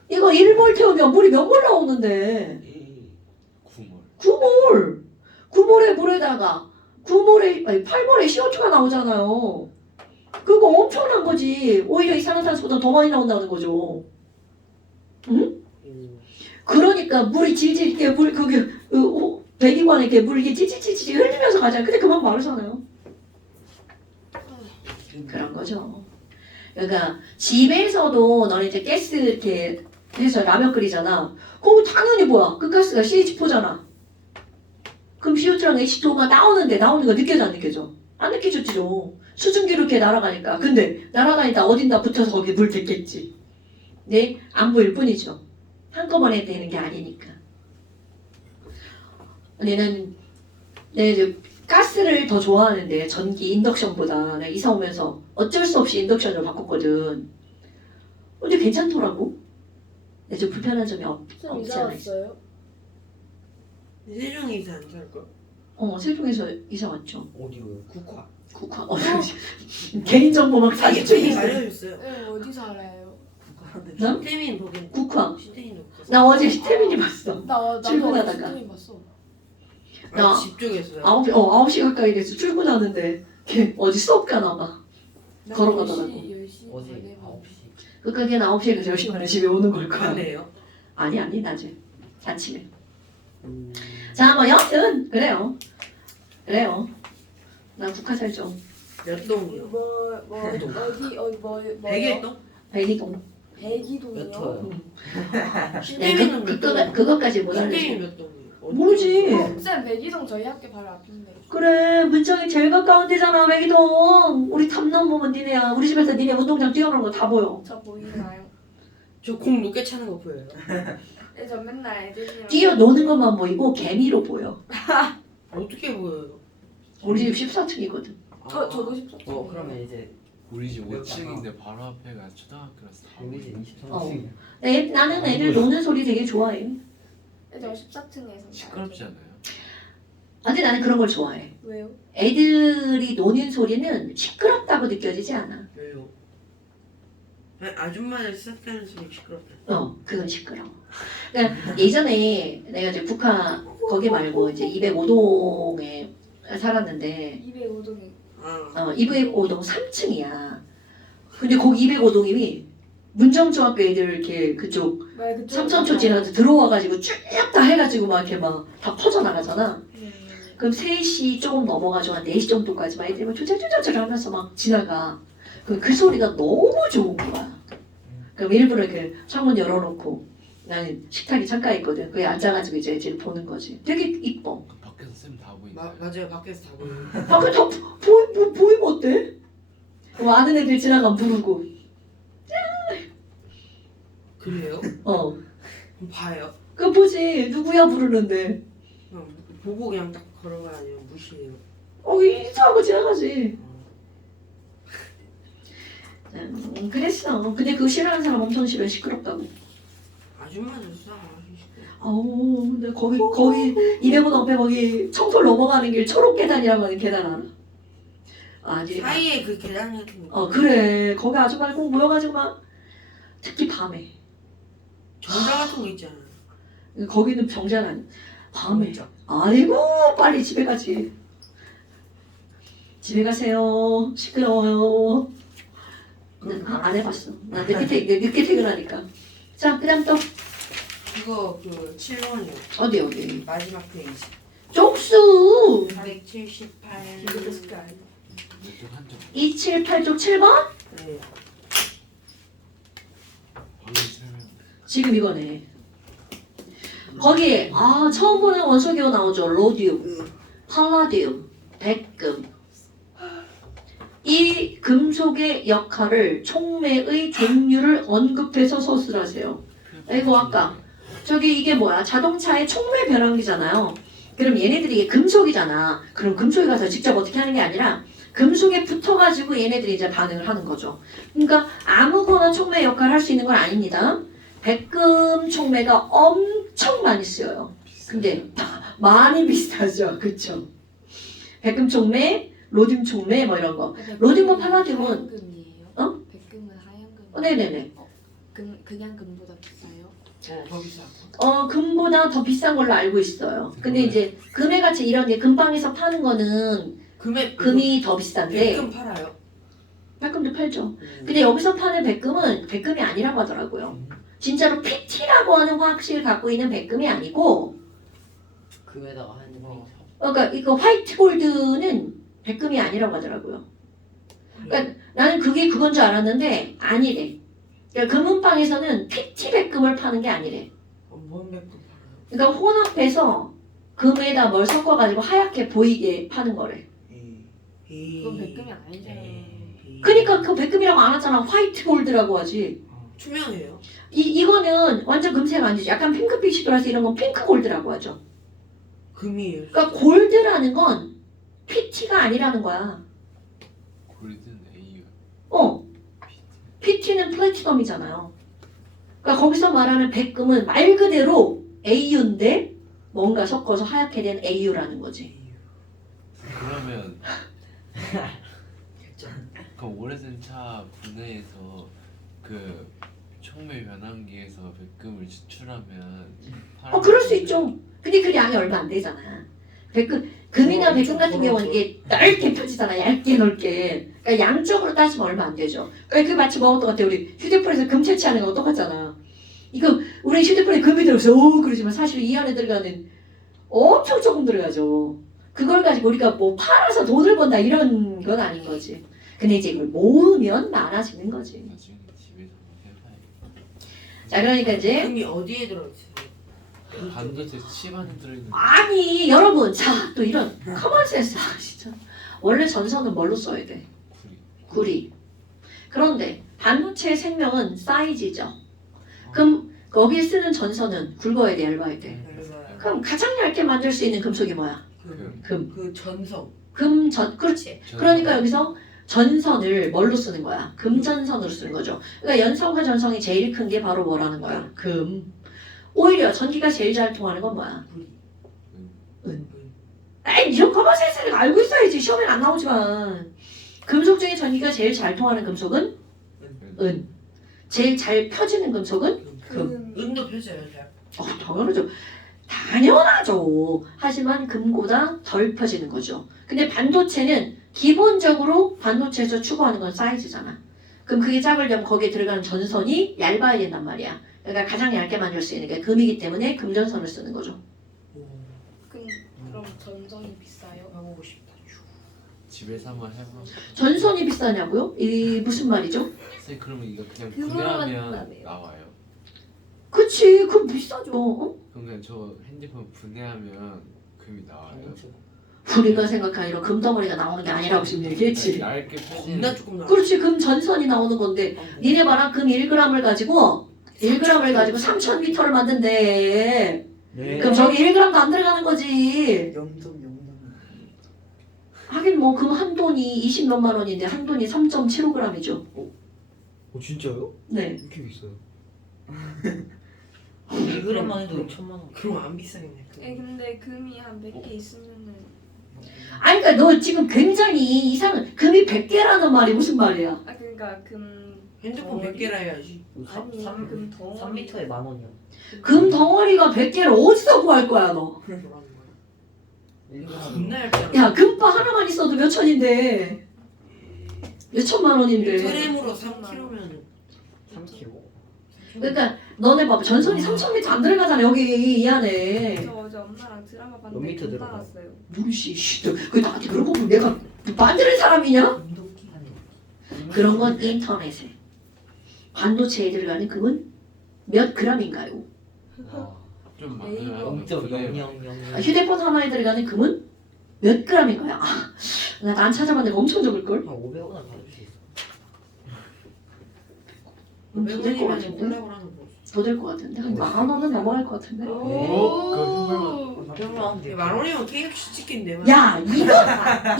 이거 1몰 태우면 물이 몇 몰 나오는데. 9몰. 9몰의 물에다가 8몰의 CO2가 나오잖아요. 그거 엄청난 거지. 오히려 이산화탄소보다 더 많이 나온다는 거죠. 응? 그러니까 물이 질질 이렇게 배기관에 이렇게 물 이렇게 찌찌찌찌 흘리면서 가잖아요. 근데 그만 마르잖아요. 그런 거죠. 그러니까 집에서도 너네 이제 가스 이렇게 해서 라면 끓이잖아. 그거 당연히 뭐야? 그 가스가 CH4잖아. 그럼 CO2랑 H2가 나오는 거 느껴져 안 느껴져? 안 느껴졌지죠. 수증기로 이렇게 날아가니까. 근데 날아가니까 어딘가 붙어서 거기 물 됐겠지. 네? 안 보일 뿐이죠. 한꺼번에 되는 게 아니니까. 얘는 이제 가스를 더 좋아하는데 전기 인덕션보다 나 이사 오면서 어쩔 수 없이 인덕션으로 바꿨거든. 근데 괜찮더라고. 근데 좀 불편한 점이 좀 없지 이사 않아 있어. 왔어요? 세종이 이사 안 살걸? 세종에서 이사 왔죠. 어디로요? 국화. 국화. 개인정보 막 자기 사진 책이 찍고. 알려줬어요. 네, 어디서 알아요? 나? 시태민 보긴 국화. 시태민 없어. 나 어제 시태민이 봤어. 나도 출근하다가. 어디 봤어. 나 집 쪽에서요. 9시 가까이 돼서 출근하는데 걔 어디 수업 가나 봐. 걸어가더라고. 10시 어제 전에 봐. 9시. 그러니까 걔는 9시에 가서 10시 만에 집에 오는 걸 거야. 안돼요. 아니 낮에. 아침에. 자, 뭐 여튼 그래요. 나 국화 살죠. 몇 동이요? 뭐 백일동? 백이동. 백이동이요? 몇 호요? 시태민은 몇 동? 그거까지 못 알려. 시태민 몇 동이요? 모르지. 쌤 백이동 저희 학교 바로 앞인데. 그래, 문정이 제일 가까운 데잖아, 백이동. 우리 탐남 보면 니네야. 우리 집에서 니네 운동장 뛰어가는 거 다 보여. 저 보이나요? 저 공 높게 차는 거 보여요. 네, 저 맨날 애들이랑 뛰어노는 것만 보이고 개미로 보여. 어떻게 보여요? 우리 집 14층이거든. 저도 14층. 그러면 이제 우리 집 5층인데 바로 앞에가 초등학교라서 우리 집 어. 23층. 나는 애들 노는 소리 되게 좋아해. 네, 저 14층에서. 시끄럽지 않아요? 근데 나는 그런 걸 좋아해. 왜요? 애들이 노는 소리는 시끄럽다고 느껴지지 않아. 왜요? 아니, 아줌마들 시작하는 소리 시끄럽다. 그건 시끄러워. 그러니까 예전에 내가 이제 북한 거기 말고 이제 205동에 살았는데 205동이. 205동 3층이야. 근데 거기 205동이 문정중학교 애들 이렇게 그쪽 삼천초 지나서 들어와가지고 쭉 다 해가지고 막 이렇게 막 다 퍼져나가잖아. 그럼 3시 조금 넘어가지고 한 4시 정도까지만 애들이 막 쪼잘쪼잘쪼잘 하면서 막 지나가. 그럼 그 소리가 너무 좋은 거야. 그럼 일부러 이렇게 창문 열어놓고 나는 식탁이 창가에 있거든. 거기 앉아가지고 이제 애들을 보는 거지. 되게 이뻐. 그 밖에서 쌤 다 보이니까. 맞아요. 밖에서 다 보여요. 밖에 다 보이면 어때? 그럼 아는 애들 지나가면 부르고. 그래요? 그럼 봐요. 그거 보지. 누구야 부르는데. 그냥 보고 그냥 딱 걸어가 아니면 무시해요. 인사하고 지나가지. 그랬어. 근데 그거 싫어하는 사람 엄청 싫어. 시끄럽다고. 아줌마들 수학 안 하시고. 근데 거기 205동 앞에 거기 청솔 넘어가는 길 초록 계단이라고 하는 계단 알아? 아니. 사이에 그 계단 같은 거. 그래. 거기 아줌마들 꼭 모여가지고 막 특히 밤에. 정자 같은 거 있잖아요. 거기는 병자는 아니야. 밤에. 아이고 빨리 집에 가지. 집에 가세요. 시끄러워요. 안 해봤어. 나 늦게 퇴근하니까. 자, 그다음 또 그거 그 7번이요. 어디 마지막 페이지. 쪽수 478. 비교됐을 게 아니에요. 왼쪽 한쪽 278쪽 7번? 네. 방금 설명. 지금 이거네. 거기에 처음 보는 원소기호 나오죠. 로디움, 팔라디움, 백금. 이 금속의 역할을 촉매의 종류를 언급해서 서술하세요. 이거 아까 저기 이게 뭐야? 자동차의 촉매 변환기잖아요. 그럼 얘네들이 이게 금속이잖아. 그럼 금속에 가서 직접 어떻게 하는 게 아니라 금속에 붙어가지고 얘네들이 이제 반응을 하는 거죠. 그러니까 아무거나 촉매 역할을 할 수 있는 건 아닙니다. 백금 촉매가 엄청 많이 쓰여요. 근데 많이 비슷하죠. 그쵸? 백금 촉매, 로디움 촉매 뭐 이런 거. 로디움과 팔라디움은 하얀 금이에요? 어? 백금은 하얀 금. 네네네. 그냥 금보다 비싸요? 더 비싸. 금보다 더 비싼 걸로 알고 있어요. 근데 이제 금의 가치 이런 게 금방에서 파는 거는 금이 더 비싼데 백금 팔아요. 백금도 팔죠. 근데 여기서 파는 백금은 백금이 아니라고 하더라고요. 진짜로 PT라고 하는 화학식을 갖고 있는 백금이 아니고 금에다가 하는 거. 그러니까 이거 화이트 골드는 백금이 아니라고 하더라고요. 그러니까 나는 그게 그건 줄 알았는데 아니래. 그러니까 금은방에서는 PT 백금을 파는 게 아니래. 뭔 백금 팔아요? 그러니까 혼합해서 금에다 뭘 섞어가지고 하얗게 보이게 파는 거래. 그건 백금이 아니잖아요. 그러니까 그 백금이라고 안 하잖아. 화이트 골드라고 하지. 투명해요. 이거는 완전 금색 아니지. 약간 핑크빛이 돌아서 이런 건 핑크 골드라고 하죠. 금이에요. 그러니까 골드라는 건 PT가 아니라는 거야. 골든 AU. PT는 플래티넘이잖아요. 그러니까 거기서 말하는 백금은 말 그대로 AU인데 뭔가 섞어서 하얗게 된 AU라는 거지. 그러면 그 오래된 차 분해해서 그 촉매 변환기에서 백금을 추출하면 그럴 수 있죠. 근데 그 양이 얼마 안 되잖아. 금이나 백금 같은 경우는 이게 넓게 펴지잖아. 얇게 넓게. 그러니까 양적으로 따지면 얼마 안 되죠. 그러니까 그 마치 뭐 똑같아. 우리 휴대폰에서 금 채취하는 거 똑같잖아. 이거 우리 휴대폰에 금이 들어있어. 그러지만 사실 이 안에 들어가는 엄청 조금 들어가죠. 그걸 가지고 우리가 뭐 팔아서 돈을 번다 이런 건 아닌 거지. 근데 이제 이걸 모으면 많아지는 거지. 나중에 집에서 해봐야겠다. 자, 그러니까 이제 금이 어디에 들어있어요? 반도체 칩 안에 들어있는 아니 여러분, 자 또 이런 커먼센스. 진짜 원래 전선은 뭘로 써야 돼? 구리. 구리. 그런데 반도체의 생명은 사이즈죠. 그럼 거기에 쓰는 전선은 굵어야 돼, 얇아야 돼? 그럼 가장 얇게 만들 수 있는 금속이 뭐야? 금. 그 전성. 그렇지. 그러니까 여기서 전선을 뭘로 쓰는 거야? 금전선으로 쓰는 거죠. 그러니까 연성과 전성이 제일 큰 게 바로 뭐라는 거야? 금. 오히려 전기가 제일 잘 통하는 건 뭐야? 은. 에이, 이런 커먼센스를 알고 있어야지. 시험엔 안 나오지만. 금속 중에 전기가 제일 잘 통하는 금속은 은. 제일 잘 펴지는 금속은 금. 은도 펴져요, 잘. 당연하죠. 당연하죠. 하지만 금보다 덜 펴지는 거죠. 근데 반도체는 기본적으로 반도체에서 추구하는 건 사이즈잖아. 그럼 그게 작으려면 거기에 들어가는 전선이 얇아야 된단 말이야. 그러니까 가장 얇게 만들 수 있는 게 금이기 때문에 금전선을 쓰는 거죠. 그럼 전선이 비싸요? 해보고 싶다. 집에서 한번 해봐. 전선이 비싸냐고요? 이 무슨 말이죠? 선생님 그러면 이거 그냥 그거만 분해하면 나네요. 나와요. 그치, 그럼 비싸죠. 그럼 그냥 저 핸드폰 분해하면 금이 나와요. 우리가 생각한 이런 금덩어리가 나오는 게 아니라고 지금 얘기했지. 얇게 펴지는. 겁나 조금 나. 그렇지, 금 전선이 나오는 건데 니네 봐라, 금 1g을 가지고 3,000m를 만든대. 네. 그럼 저기 1g도 안 들어가는 거지. 영점. 하긴 뭐 금 한 돈이 20 몇만 원인데 한 돈이 3.75g이죠. 진짜요? 네. 이렇게 비싸요? 2g만 해도 2천만 원. 그럼 안 비싸겠네. 근데 금이 한 100개 있으면은 아니 그러니까 너 지금 굉장히 이상한 금이 100개라는 말이 무슨 말이야? 그러니까 금 핸드폰 100개라 해야지. 아니 금 덩어리 3m에 10,000원이요. 금 덩어리가 100개를 어디서 구할 거야 너? 겁나 얇잖아. 야 금바 하나만 있어도 몇 천인데 몇 천만 원인데. 그램으로 3kg면 3kg. 그러니까 너네 봐봐, 전선이 3,000m 안 들어가잖아 여기 이 안에. 저 어제 엄마랑 드라마 몇 봤는데 미터 금 들어가요? 따랐어요. 누구시? 그 나한테 그런 거 보면 내가 만드는 사람이냐? 그런 건 인터넷에 반도체에 들어가는 금은 몇 g인가요? 좀 에이, 많아요. 0.0000. 휴대폰 하나에 들어가는 금은 몇 g인가요? 난 찾아봤는데 엄청 적을걸? 500원 받을 수 있어. 더될 것 500원이면 같은데? 콜라보를 하는 거. 더될 것 같은데? 한 10,000원은 넘어갈 것 같은데? 오. 만 원이면 KFC 치킨인데. 야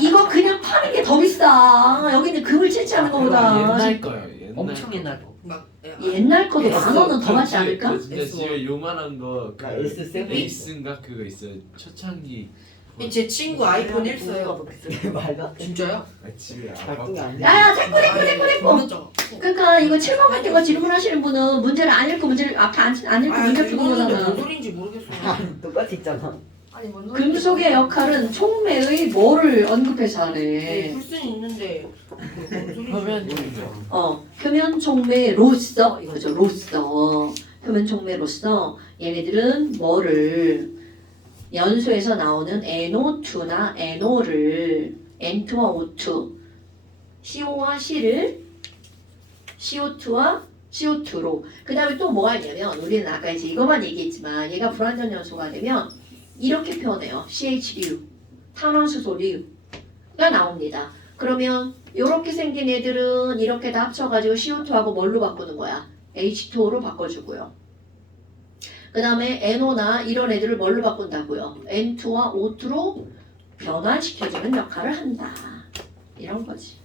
이거 그냥 파는 게 더 비싸. 여기는 금을 채취하는 거보다. 옛날 거예요. 옛날 엄청 거. 옛날 거. 막 옛날 거도 S, 10,000원은 더 받지 않을까? 저 진짜 집에 요만한 거 그 S7 에이스인가 그거 있어요. 초창기. 제 친구 아이폰 1 써요. 말도 안 돼. 진짜요? 아, 집에 발동이 안 돼. 야야 됐고. 겁나 작아. 그러니까 이거 7번 같은 거 질문하시는 분은 문제를 안 읽고 문제를 앞에 안 읽고 문제 푸는 뭔 거잖아. 소리인지 모르겠어. 똑같이 있잖아. 아니 뭔 소리야? 금속의 역할은 촉매의 뭐를 언급해서 하래. 풀순 있는데 뭔 소리인지 화면 모르겠어. 표면 촉매로서 이거죠. 로서. 표면 촉매로서 얘네들은 뭐를 연소에서 나오는 NO2나 NO를 N2와 O2 CO와 C를 CO2와 CO2로 그 다음에 또 뭐가 있냐면 우리는 아까 이제 이것만 얘기했지만 얘가 불완전 연소가 되면 이렇게 표현해요. CH류 탄화수소류가 나옵니다. 그러면 이렇게 생긴 애들은 이렇게 다 합쳐가지고 CO2하고 뭘로 바꾸는 거야? H2O로 바꿔주고요. 그 다음에 NO나 이런 애들을 뭘로 바꾼다고요? N2와 O2로 변환시켜주는 역할을 한다. 이런 거지.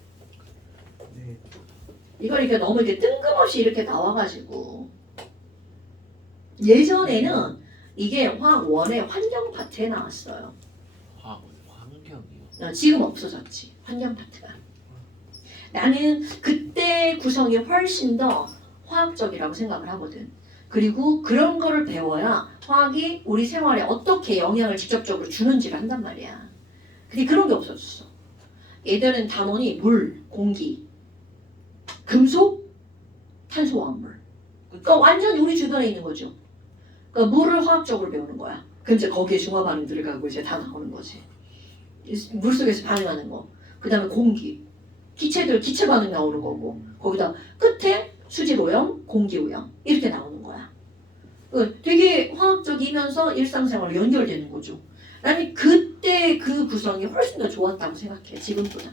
네. 이걸 이렇게 너무 이렇게 뜬금없이 이렇게 나와가지고 예전에는 이게 화학 원의 환경 파트에 나왔어요. 환경이요. 지금 없어졌지. 환경 파트가. 나는 그때 구성이 훨씬 더 화학적이라고 생각을 하거든. 그리고 그런 거를 배워야 화학이 우리 생활에 어떻게 영향을 직접적으로 주는지를 한단 말이야. 근데 그런 게 없어졌어. 예전엔 단원이 물, 공기, 금속, 탄소화합물. 그러니까 완전히 우리 주변에 있는 거죠. 그러니까 물을 화학적으로 배우는 거야. 그럼 이제 거기에 중화 반응 들어가고 이제 다 나오는 거지. 물 속에서 반응하는 거. 그 다음에 공기. 기체들 기체 반응 나오는 거고. 거기다 끝에 수질 오염, 공기 오염 이렇게 나오는 거야. 되게 화학적이면서 일상생활로 연결되는 거죠. 나는 그때 그 구성이 훨씬 더 좋았다고 생각해. 지금보다.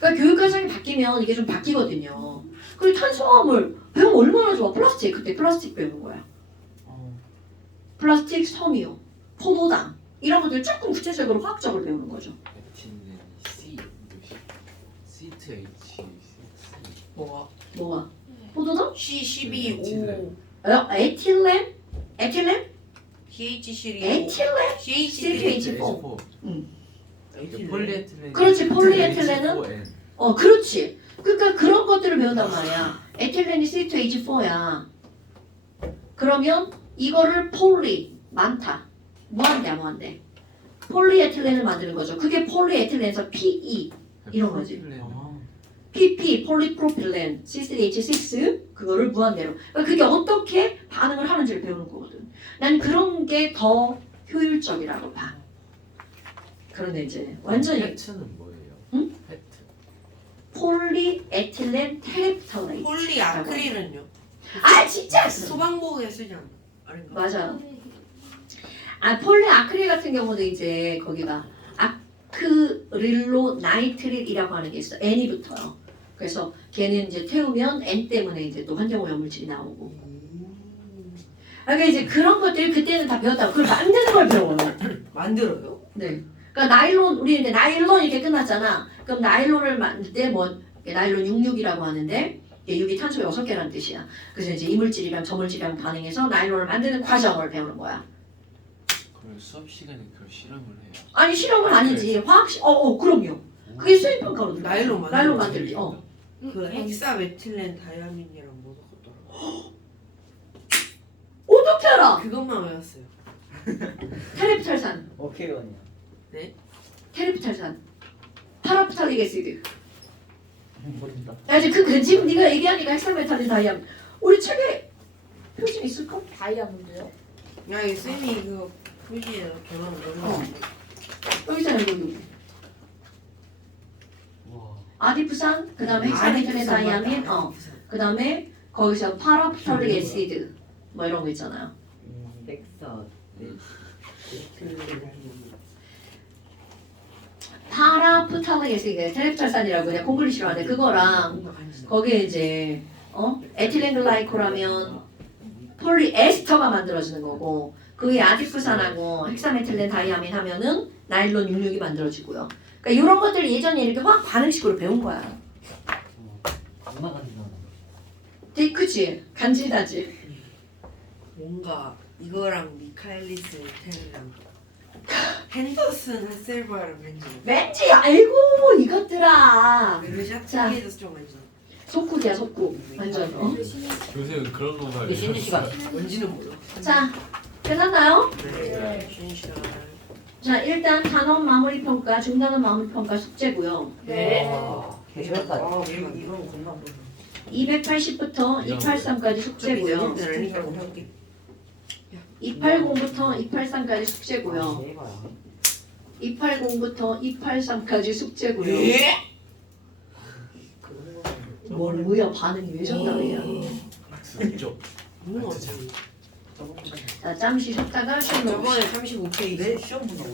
그러니까 교육 과정이 바뀌면 이게 좀 바뀌거든요. 그리고 탄소화물 배우면 얼마나 좋아. 플라스틱 그때 플라스틱 배우는 거야. 플라스틱, 섬유, 포도당 이런 것들 조금 구체적으로 화학적으로 배우는 거죠. 에틸렌 C2H6. 뭐가? 포도당? C12O 에틸렌? 에틸렌? DH12O 에틸렌? CH12O C2H4. 폴리에틸렌. 그렇지, 폴리에틸렌은? H4N. 그렇지. 그러니까 그런 것들을 배운단 말이야. 에틸렌이 C2H4야. 그러면 이거를 폴리, 많다. 무한대. 폴리에틸렌을 만드는 거죠. 그게 폴리에틸렌에서 PE 이런 거지. PP, 폴리프로필렌, C3H6 그거를 무한대로. 그러니까 그게 어떻게 반응을 하는지를 배우는 거거든. 난 그런 게 더 효율적이라고 봐. 그런데 이제 완전히 페트는 뭐예요? 응? 페트. 폴리에틸렌 테레프탈레이트. 폴리아크릴은요? 아 진짜. 소방복에 쓰지 않나? 아닌가? 맞아. 폴리아크릴 같은 경우는 이제 거기가 아크릴로 나이트릴이라고 하는 게 있어. N이 붙어요. 그래서 걔는 이제 태우면 N 때문에 이제 또 환경오염물질이 나오고. 그러니까 이제 그런 것들 그때는 다 배웠다고. 그걸 만드는 걸 배워요. 만들어요? 네. 그러니까 나일론 우리 이제 나일론 이렇게 끝났잖아. 그럼 나일론을 만들 때 뭐 나일론 66이라고 하는데 6이 탄소 6개라는 뜻이야. 그래서 이제 이물질이랑 저물질이랑 반응해서 나일론을 만드는 과정을 배우는 거야. 그럼 수업 시간에 그걸 실험을 해요. 아니 실험은 아니지. 화학시 그럼요. 그게 수행 평가로 들어가. 나일론 만들기. 나일론 만들기. 그 헥사메틸렌 다이아민이랑 뭐 섞었더라? 어떻게 알아? 그것만 외웠어요. 테레프탈산. 오케이 언니야. 테레프탈산. 파라프탈릭 애시드. 모른다. 야 이제 지금 네가 얘기하니까 헥사메탈린 다이암. 우리 책에 표지 있을까? 다이아몬드요? 야, 이 쌤이 그거 표지에 결혼을 넣는 여기 있잖아 여기. 와. 아디프산 그다음에 헥사메탈린 다이아민 그다음에 거기서 파라프탈릭 애시드 뭐 이런 거 있잖아요. 넥사. 파라프탈릭 애시드 테레프탈산이라고 그냥 공부를 싫어하는데 그거랑 거기에 이제 에틸렌 글라이콜하면 폴리에스터가 만들어지는 거고 그게 아디프산하고 헥사메틸렌 다이아민 하면은 나일론 66이 만들어지고요. 그러니까 이런 것들을 예전에 이렇게 화학 반응식으로 배운 거야. 엄마 간다. 되게 그치? 간지나지? 뭔가 이거랑 미카엘리스 텐이랑 핸더슨 하셀바랑 왠지 왠지 아이고 이것들아. 자. 르샤트기에서 좀 왠지 속국이야 속국 완전. 교수님 그런 거 봐요. 이게 쉬는 시간. 뭔지는 몰라. 자 끝났나요? 네. 쉬는 시간. 자 일단 단원 마무리 평가, 중단원 마무리 평가 숙제고요. 네. 개별까지. 아, 이건 겁나 어렵네. 280부터 283까지 숙제고요. 280부터 283까지 숙제고요. 280부터 283까지 숙제고요. 뭐야 반응이 왜 정답이야? 진짜. 너무 어렵지. 자 잠시 쉬었다가 시험 저번에 35페이지. 시험 보나